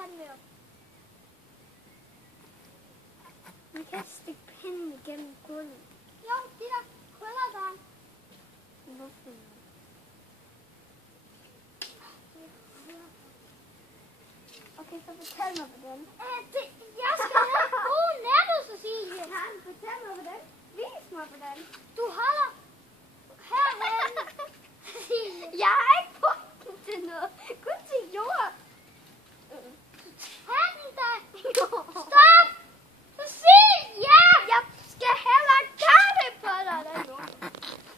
tage den med op. Vi kan stikke pinden igennem gulvet. Jo, de der krøller der. Hvorfor? Okay, så fortæl mig hvordan. Jeg skal have god nærmest, Cecilie. Fortæl mig hvordan. Vis mig hvordan. Du holder herhen. Jeg har ikke brugt den til noget. Kun til jord. Tag den da. Stop. Cecilie. Jeg skal heller gøre det på dig nu.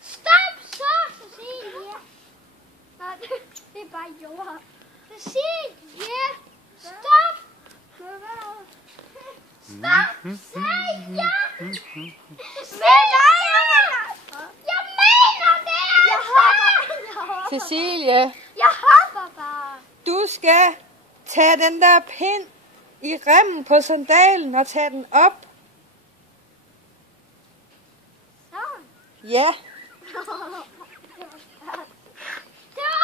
Stop så, Cecilie. Nå, det er bare jord. Cecilie. Stop! Stop! Say ja! Jeg mener det! Cecilie, Jeg hopper bare. du skal tage den der pind i remmen på sandalen og tage den op. Sådan. Ja.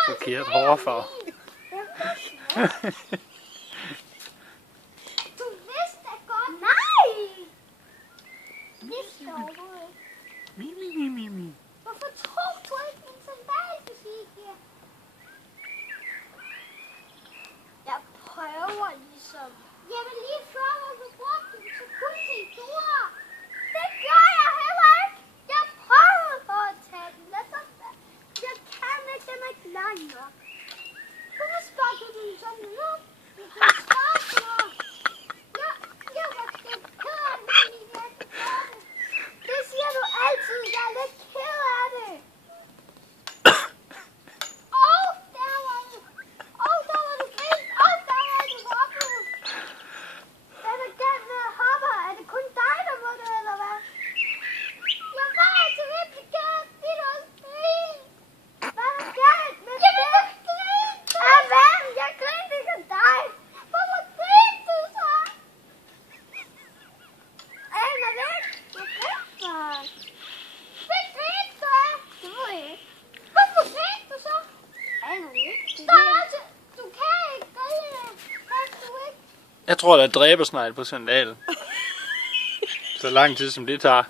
Forkert hårfarve. Du vidste godt. Nej! Vidste overhovedet. Hvorfor tror du ikke min sandal, Cecilie? Jeg prøver ligesom. Jamen lige før, hvor du brugte den, så kunne de jord. Det gør jeg heller ikke. Jeg prøvede på at tage den. Jeg kan ikke, den er ikke lang nok. Hvorfor sparker du den sådan nu? Du kan starte mig. Jeg var lidt ked af det, fordi jeg ikke gør det. Det siger du altid. Jeg er lidt ked af det. Der var du. Der var du grint. Der var du hoppet. Hvad er der galt med at hoppe? Er det kun dig, der må det, eller hvad? Jeg var altså virkelig galt. Vi er også grint. Hvad er der galt med det? Jeg grinte ikke af dig. Hvorfor grinte du så? Anna, væk. Hvorfor? Hvad grinte du af? Det ved jeg ikke. Hvorfor grinte du så? Anna, væk. Du kan ikke grine. Kan du ikke? Jeg tror, der er dræbersnegl på sandalen. Så lang tid som det tager.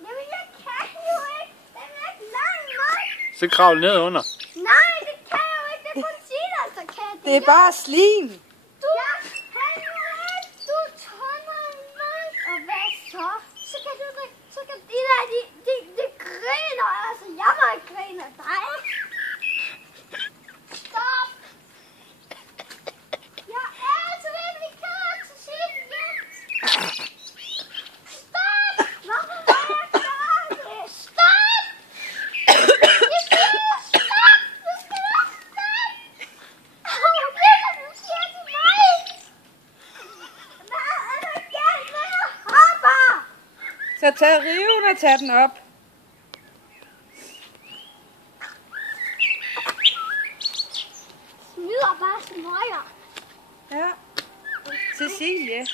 Jamen, jeg kan jo ikke. Den er ikke lang nok. Så kravl ned under. Nej, det kan jeg jo ikke. Det er kun Silas, der kan det. Det er bare slim. Jeg kan jo ikke. Du tønder mig. Og hvad så? Så kan de der, de griner. Altså, jeg må ikke grine af dig. Stop. Jeg er altså virkelig ked af at sige det igen. Stop. Hvorfor må jeg gøre det? Stop. Jeg siger stop. Du skal nok stop. Det er det, du siger til mig. Hvad er der galt med at hoppe? Så tag riven og tag den op. Snyder bare smøger. Ja. Cecilie.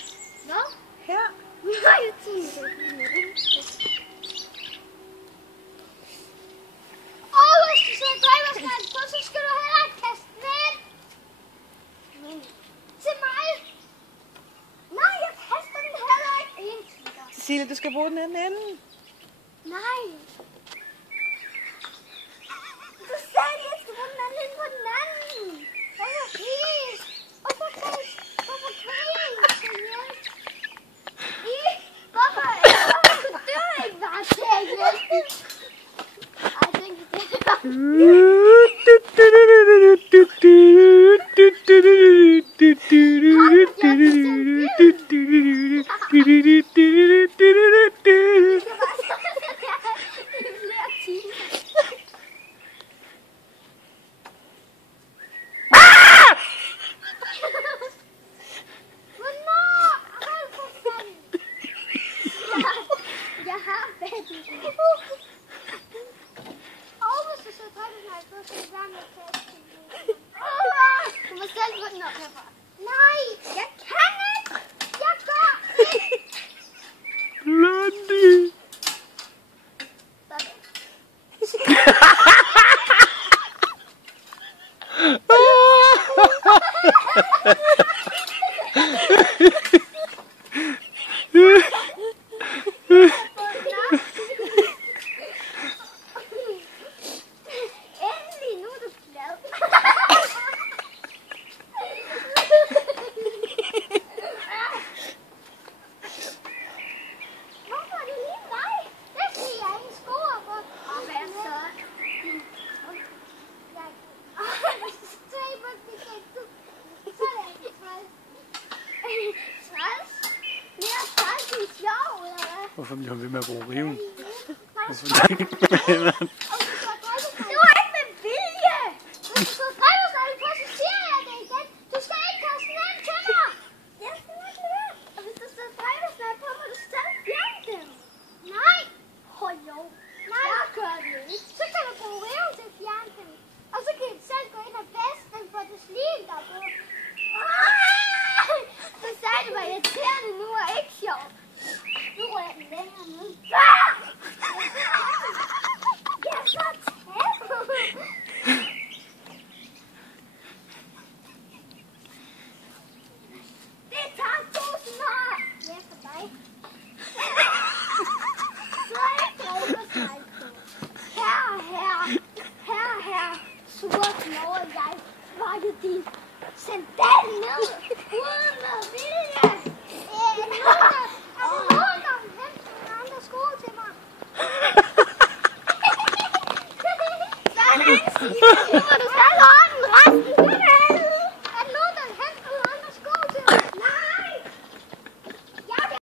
Hvad? Her. Nej, jeg tænker det. Hvis du sætter dræbersnegl på, så skal du heller ikke kaste den ind. Til mig. Nej, jeg kaster den heller ikke ind til dig. Cecilie, du skal bruge den anden ende. Nej. Du sagde, at jeg skal bruge den anden ind på den anden. Hvorfor please? Hvorfor kan jeg ikke hjælpe? Hvorfor kunne du ikke bare til at hjælpe? I think jeg har fat i det. Hvis du så trækker mig på, så er det varmt at kaste den. Du må selv få den op herfra. Nej, jeg kan ikke. Jeg gør ikke. Blondie. Sådan. Hvorfor bliver hun ved med at bruge riven? Hvorfor